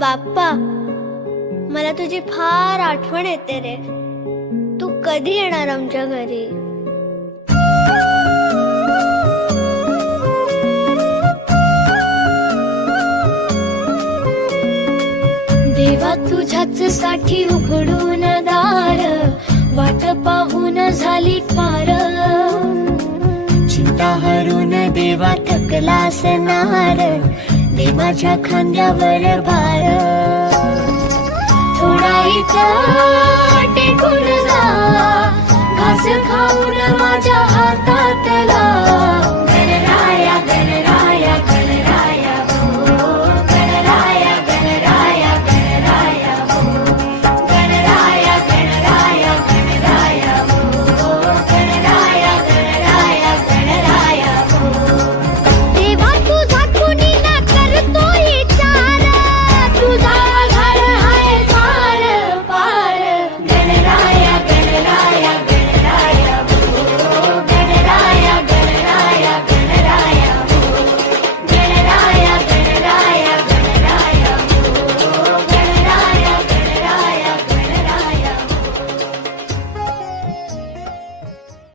बाप्पा, मला तुझी फार आठवण येते रे. तू कधी येणार आमच्या घरी? देवा तुझ्याच साठी उघडून दार, वाट पाहून झाली पार. चिंता हरून देवा थकला असणार, दे माझ्या खांद्यावर भार. थोडा इथं टेकून जा, घास खाऊन माझ्या हातातला. गणराया